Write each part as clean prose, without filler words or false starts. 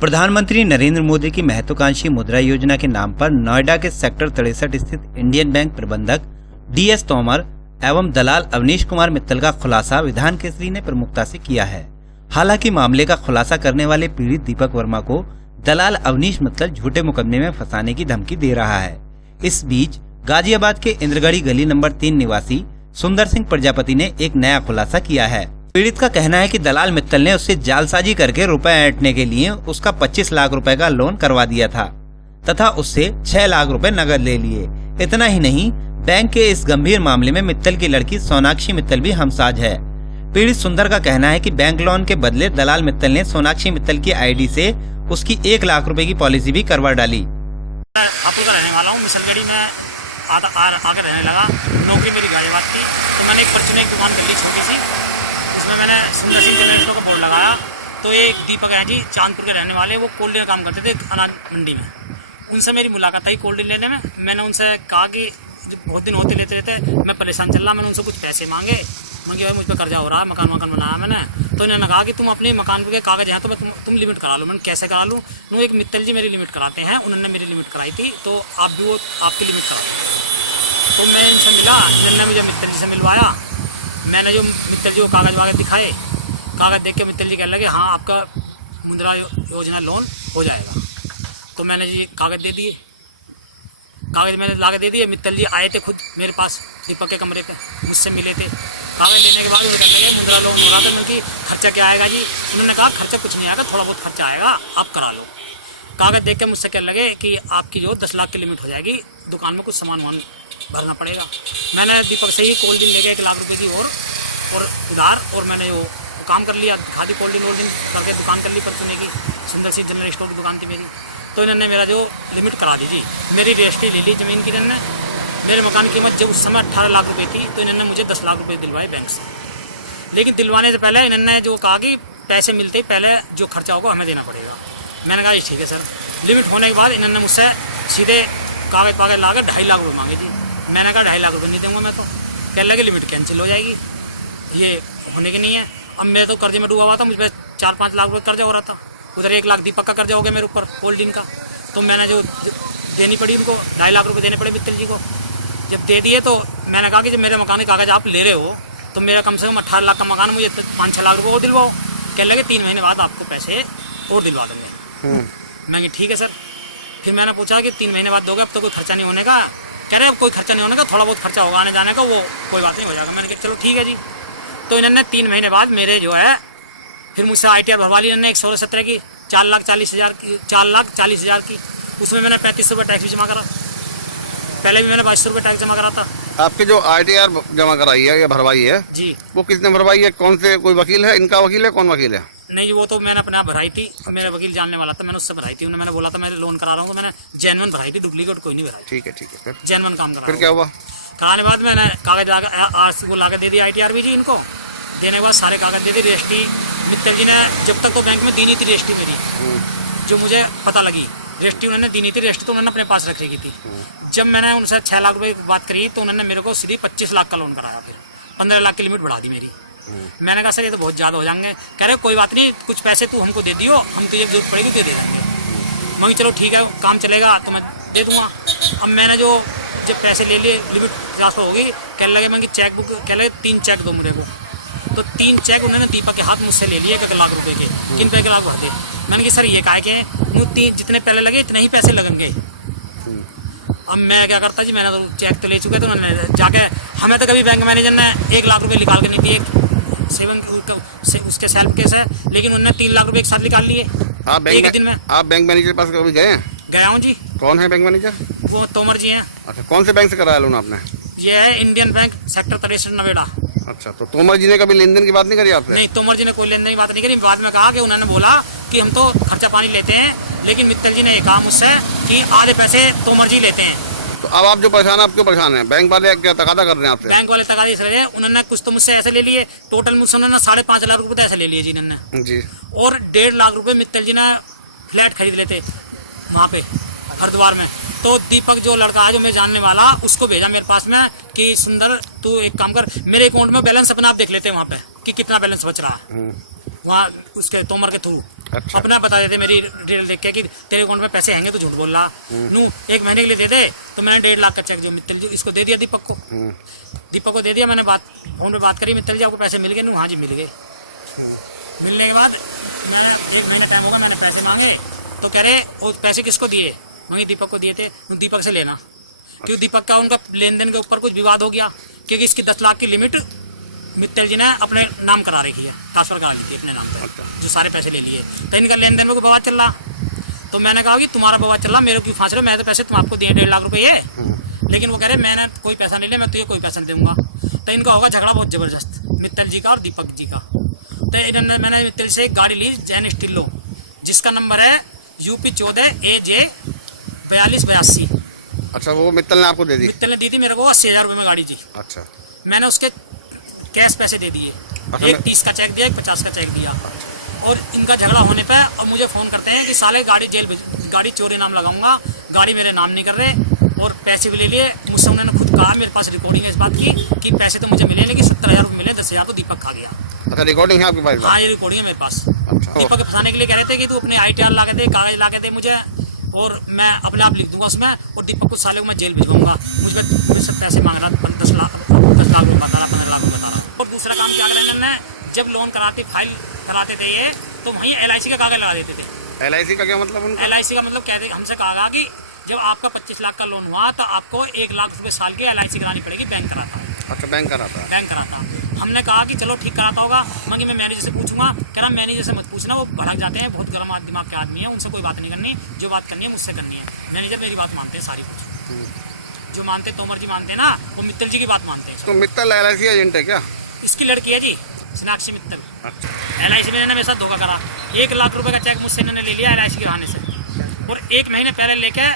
प्रधानमंत्री नरेंद्र मोदी की महत्वाकांक्षी मुद्रा योजना के नाम पर नोएडा के सेक्टर 63 स्थित इंडियन बैंक प्रबंधक DS तोमर एवं दलाल अवनीश कुमार मित्तल का खुलासा विधान केसरी ने प्रमुखता से किया है। हालांकि मामले का खुलासा करने वाले पीड़ित दीपक वर्मा को दलाल अवनीश मित्तल झूठे मुकदमे में फंसाने की धमकी दे रहा है। इस बीच गाजियाबाद के इंद्रगढ़ी गली नंबर 3 निवासी सुंदर सिंह प्रजापति ने एक नया खुलासा किया है। पीड़ित का कहना है कि दलाल मित्तल ने उससे जालसाजी करके रुपए ऐंठने के लिए उसका 25 लाख रुपए का लोन करवा दिया था तथा उससे 6 लाख रुपए नकद ले लिए। इतना ही नहीं, बैंक के इस गंभीर मामले में मित्तल की लड़की सोनाक्षी मित्तल भी हमसाज है। पीड़ित सुंदर का कहना है कि बैंक लोन के बदले दलाल मित्तल ने सोनाक्षी मित्तल की ID से उसकी 1 लाख रुपए की पॉलिसी भी करवा डाली। हापुड़ का रहने वाला हूँ। मिशनगढ़ी में आकर रहने लगा। नौकरी मेरी गाजियाबाद थी, तो मैंने एक परचून की दुकान कर ली छोटी सी। उसमें मैंने सुंदर सिंह जनरल स्टोर का बोर्ड लगाया। तो एक दीपक है जी, चांदपुर के रहने वाले, वो कोल्ड ड्रिंक काम करते थे अनाज मंडी में। उनसे मेरी मुलाकात आई कोल्ड ड्रिंक लेने में। मैंने उनसे कहा कि बहुत दिन होते लेते रहते मैं परेशान चल रहा। मैंने उनसे कुछ पैसे मांगे भाई मुझ पर कर्जा हो रहा है, मकान बनाया मैंने। तो इन्होंने कहा कि तुम अपने मकान के कागज हैं तो मैं तुम लिमिट करा लो। मैंने कैसे करा लूँ? एक मित्तल जी मेरी लिमिट कराते हैं, उन्होंने मेरी लिमिट कराई थी, तो आप भी वो आपकी लिमिट करा। तो मैं इनसे मिला, इन्होंने मुझे मित्तल जी से मिलवाया। मैंने जो मित्तल जी को कागज वागज दिखाए, कागज देख के मित्तल जी कहने लगे हाँ आपका मुद्रा योजना लोन हो जाएगा। तो मैंने जी कागज दे दिए, कागज मैंने ला के दे दिए। मित्तल जी आए थे खुद मेरे पास दीपक के कमरे पे, मुझसे मिले थे। कागज देने के बाद वो कहने लगे मुद्रा लोन हो रहा था। मैं खर्चा क्या आएगा जी? उन्होंने कहा खर्चा कुछ नहीं आएगा, थोड़ा बहुत खर्चा आएगा, आप करा लो। कागज देख के मुझसे कहने लगे कि आपकी जो 10 लाख की लिमिट हो जाएगी, दुकान में कुछ सामान वामान भरना पड़ेगा। मैंने दीपक से ही कोल्ड ड्रिंक लेके 1 लाख रुपये की और उधार, और मैंने वो काम कर लिया। खादी कोल्ड ड्रिंक करके दुकान कर ली परचूने की। सुंदर सिंह जनरल स्टोर की दुकान थी मेरी। तो इन्होंने मेरा जो लिमिट करा दी जी, मेरी रजिस्ट्री ले ली ज़मीन की। इन्होंने मेरे मकान की कीमत जब उस समय 18 लाख रुपए थी, तो इन्होंने मुझे 10 लाख रुपए दिलवाए बैंक से। लेकिन दिलवाने से पहले इन्होंने जो कहा कि पैसे मिलते ही पहले जो खर्चा होगा हमें देना पड़ेगा। मैंने कहा ठीक है सर। लिमिट होने के बाद इन्होंने मुझसे सीधे कागज पागज ला कर 2.5 लाख रुपये मांगे जी। मैंने कहा 2.5 लाख रुपये नहीं दूंगा मैं। तो कहने लगे लिमिट कैंसिल हो जाएगी, ये होने की नहीं है। अब मैं तो कर्जे में डूबा हुआ था, मुझ पर 4-5 लाख रुपये कर्जा हो रहा था। उधर 1 लाख दीपक का कर्जा हो गया मेरे ऊपर कोल्ड ड्रिंक का। तो मैंने जो देनी पड़ी उनको 2.5 लाख रुपये देने पड़े मित्तल जी को। जब दे दिए तो मैंने कहा कि जब मेरे मकान के कागज आप ले रहे हो तो मेरा कम से कम 18 लाख का मकान, मुझे 5-6 लाख रुपये और दिलवाओ। कहने लगे 3 महीने बाद आपको पैसे और दिलवा देंगे। मैं ठीक है सर। फिर मैंने पूछा कि 3 महीने बाद दोगे? अब तो कोई खर्चा नहीं होने का। कह रहे अब कोई खर्चा नहीं होने का, थोड़ा बहुत खर्चा होगा आने जाने का, वो कोई बात नहीं हो जाएगा। मैंने कहा चलो ठीक है जी। तो इन्होंने 3 महीने बाद मेरे जो है फिर मुझसे ITR भरवा ली इन्होंने 117 की, 4,40,000 की, 4,40,000 की। उसमें मैंने 35 रुपये टैक्स भी जमा करा। पहले भी मैंने 22 रुपये टैक्स जमा करा था। आपकी जो ITR जमा कराई है या भरवाई है जी, वो किसने भरवाई है? कौन से, कोई वकील है? इनका वकील है? कौन वकील है? नहीं वो तो मैंने अपने आप भराई थी। मेरा वकील जानने वाला था, मैंने उससे भराई थी। मैंने बोला था मैं लोन करा रहा हूँ, तो मैंने जेन्युइन भराई थी, डुप्लीकेट कोई नहीं भराई। ठीक है फिर जेन्युइन काम करा। फिर क्या हुआ? कराने बाद मैंने कागज RC को ला के दे दिया ITR भी जी इनको। देने के बाद सारे कागज दे दिए। रजिस्ट्री मित्तल जी ने जब तक तो बैंक में दी नहीं थी रजिस्ट्री मेरी, जो मुझे पता लगी। रजिस्ट्री उन्होंने दी नहीं थी, रजिस्ट्री तो उन्होंने अपने पास रख रखी थी। जब मैंने उनसे 6 लाख रुपए की बात करी तो उन्होंने मेरे को सीधी 25 लाख का लोन कराया। फिर 15 लाख की लिमिट बढ़ा दी मेरी। मैंने कहा सर ये तो बहुत ज़्यादा हो जाएंगे। कह रहे कोई बात नहीं, कुछ पैसे तू हमको दे दियो, हम तुझे जरूरत पड़ेगी तो दे देंगे। मैं चलो ठीक है, काम चलेगा तो मैं दे दूँगा। अब मैंने जब पैसे ले लिए, लिमिट 50 होगी। कहने लगे मैं कि चेक बुक, कहने लगे 3 चेक दो मेरे को। तो 3 चेक उन्होंने दीपक के हाथ मुझसे ले लिए 1 लाख रुपए के। किन पे 1 लाख भरते? मैंने कहा सर ये काहे के हैं? जितने पहले लगे इतने ही पैसे लगेंगे। अब मैं क्या करता जी, मैंने तो चेक तो ले चुके थे। उन्होंने जाके हमें तो कभी बैंक मैनेजर ने 1 लाख रुपए निकाल के नहीं दिए। उसके सेल्फ केस है, लेकिन उन्होंने 3 लाख रुपए एक साथ निकाल लिए एक दिन में। आप बैंक मैनेजर के पास कभी गए हैं? गया हूँ जी। कौन है बैंक मैनेजर? वो तोमर जी हैं। अच्छा, कौन से बैंक से कराया लोन आपने? ये है इंडियन बैंक सेक्टर 63 नोएडा। अच्छा, तो तोमर जी ने कभी लेन देन की बात नहीं करी आपसे? नहीं, तोमर जी ने कोई लेन देन की बात नहीं करी। बाद में कहा कि उन्होंने बोला कि हम तो खर्चा पानी लेते हैं, लेकिन मित्तल जी ने ये कहा मुझसे कि आधे पैसे तोमर जी लेते हैं। तो अब आप जो परेशान, आप क्यों परेशान हैं? बैंक वाले क्या तकादा कर रहे हैं आपसे? बैंक वाले तकादा इस रहे, उन्होंने कुछ तो मुझसे ऐसे ले लिए। टोटल मुझसे उन्होंने 5.5 लाख रुपए तो ऐसे ले लिए जी इन्होंने जी। और 1.5 लाख रुपए मित्तल जी ने फ्लैट खरीद लेते वहाँ पे हरिद्वार में। तो दीपक जो लड़का है जो मैं जानने वाला, उसको भेजा मेरे पास में कि सुंदर तू एक काम कर, मेरे अकाउंट में बैलेंस अपने आप देख लेते हैं वहाँ पे कि कितना बैलेंस बच रहा है। वहाँ उसके तोमर के थ्रू अच्छा। अपना बता देते मेरी डिटेल देख के कि तेरे अकाउंट में पैसे आएंगे तो झूठ बोल रहा। नू 1 महीने के लिए दे दे, तो मैंने 1.5 लाख का चेक जो मित्तल जी इसको दे दिया, दीपक को दे दिया। मैंने फोन पे बात करी, मित्तल जी आपको पैसे मिल गए? नू हाँ जी मिल गए। मिलने के बाद मैंने 1 महीना टाइम होगा, मैंने पैसे मांगे तो कह रहे वो पैसे किसको दिए? वहीं दीपक को दिए थे, दीपक से लेना। क्यों दीपक का उनका लेन देन के ऊपर कुछ विवाद हो गया, क्योंकि इसकी 10 लाख की लिमिट मित्तल जी ने अपने नाम करा रखी है, ट्रांसफर करा ली थी अपने नाम पर, जो सारे पैसे ले लिए। तो इनका लेन देन में कोई विवाद चल रहा। तो मैंने कहा कि तुम्हारा विवाद चल रहा, मेरे क्यों फांस रहे हो? मैं तो पैसे तुम आपको दिए 1.5 लाख रुपये, लेकिन वो कह रहे मैंने कोई पैसा नहीं लिया, मैं तुझे कोई पैसा नहीं दूंगा। तो इनका होगा झगड़ा बहुत जबरदस्त, मित्तल जी का और दीपक जी का। तो इन्होंने मैंने मित्तल से एक गाड़ी ली जैन स्टिलो, जिसका नंबर है UP 14 AJ 4282। अच्छा, वो मित्तल ने आपको दे दी? मित्तल ने दी थी मेरे को 80,000 रुपये में गाड़ी जी। अच्छा। मैंने उसके कैश पैसे दे दिए, एक 30 का चेक दिया, एक 50 का चेक दिया। और इनका झगड़ा होने पे अब मुझे फ़ोन करते हैं कि साले गाड़ी चोरी नाम लगाऊंगा, गाड़ी मेरे नाम नहीं कर रहे और पैसे भी ले लिए मुझसे। उन्होंने खुद कहा, मेरे पास रिकॉर्डिंग है इस बात की कि पैसे तो मुझे मिले लेकिन 70,000 रुपये मिले, 10,000 तो दीपक खा गया। अच्छा, रिकॉर्डिंग है आपके पास? हाँ, ये रिकॉर्डिंग है मेरे पास। अच्छा। दीपक के फंसाने के लिए कह रहे थे कि तू अपने ITR ला के दे, कागज ला के दे मुझे, और मैं अपने आप लिख दूंगा उसमें, और दीपक को साले को मैं जेल भिजवाऊंगा। मुझसे पैसे मांग रहा, 10 लाख रुपये बता रहा, 15 लाख रुपये बता रहा। और दूसरा काम क्या करें इन्होंने, जब लोन कराते फाइल कराते थे ये, तो वहीं LIC का कागज लगा देते थे। LIC का क्या मतलब उनका? LIC का मतलब कहते हमसे कहा कि जब आपका 25 लाख का लोन हुआ तो आपको 1 लाख रुपये साल की LIC करानी पड़ेगी, बैंक कराता है। अच्छा, बैंक कराता है? बैंक कराता। हमने कहा कि चलो ठीक कराता होगा, मगर मैं मैनेजर से पूछूंगा। कह रहा मैनेजर से मत पूछना, वो भड़क जाते हैं, बहुत गर्म दिमाग के आदमी है, उनसे कोई बात नहीं करनी, जो बात करनी है मुझसे करनी है। मैनेजर मेरी बात मानते हैं सारी कुछ, जो मानते तोमर जी मानते हैं ना, वो मित्तल जी की बात मानते हैं। तो मित्तल LIC एजेंट है क्या? इसकी लड़की है जी, सोनाक्षी मित्तल। अच्छा। LIC में इन्होंने मेरे साथ धोखा करा। 1 लाख रुपए का चेक मुझसे इन्होंने ले लिया LIC के बहाने से, और 1 महीने पहले लेके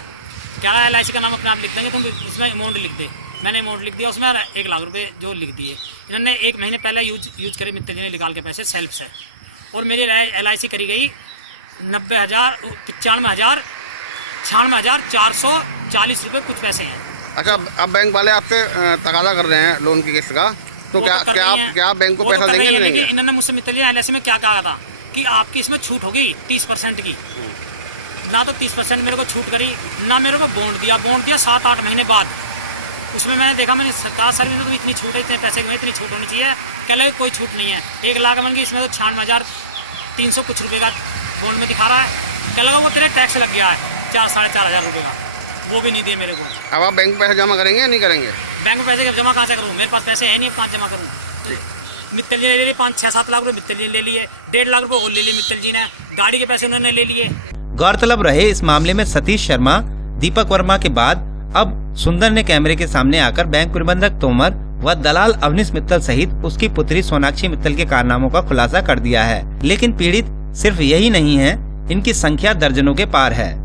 क्या LIC का नाम अपने आप लिख देंगे, तुम इसमें अमाउंट लिख दे। मैंने अमाउंट लिख दिया उसमें, 1 लाख रुपए जो लिख दिए इन्होंने। 1 महीने पहले यूज करे मित्तल जी ने निकाल के पैसे सेल्फ से, और मेरी LIC करी गई 95,440 रुपये कुछ पैसे हैं। अच्छा, अब बैंक वाले आपसे तकाजा कर रहे हैं लोन की किस्त का, तो क्या आप बैंक को पैसा देंगे नहीं देंगे? इन्होंने मुझसे मित्तल जी LIC में क्या कहा था कि आपकी इसमें छूट होगी 30% की। ना तो 30% मेरे को छूट करी, ना मेरे को बॉन्ड दिया 7-8 महीने बाद। उसमें मैंने देखा, मैंने कहा सर में तो इतनी छूट है, इतने पैसे में इतनी छूट होनी चाहिए। कह लगे कोई छूट नहीं है। 1 लाख बन गई, इसमें तो 96,300 कुछ रुपये का बॉन्ड में दिखा रहा है। कह लगा वो तेरे टैक्स लग गया है 4-4,500 रुपये का, वो भी नहीं दिए मेरे को। अब आप बैंक में पैसे जमा करेंगे या नहीं करेंगे? बैंक में पैसे जमा कहाँ से करूँ? मेरे पास पैसे है नहीं, कहाँ जमा करूँ? मित्तल जी ने ले लिए 5-6-7 लाख रुपये, मित्तल जी ने ले लिए 1.5 लाख रुपये और ले लिए मित्तल जी ने, गाड़ी के पैसे उन्होंने ले लिए। गौरतलब रहे इस मामले में सतीश शर्मा, दीपक वर्मा के बाद अब सुंदर ने कैमरे के सामने आकर बैंक प्रबंधक तोमर व दलाल अवनीश मित्तल सहित उसकी पुत्री सोनाक्षी मित्तल के कारनामों का खुलासा कर दिया है। लेकिन पीड़ित सिर्फ यही नहीं है, इनकी संख्या दर्जनों के पार है।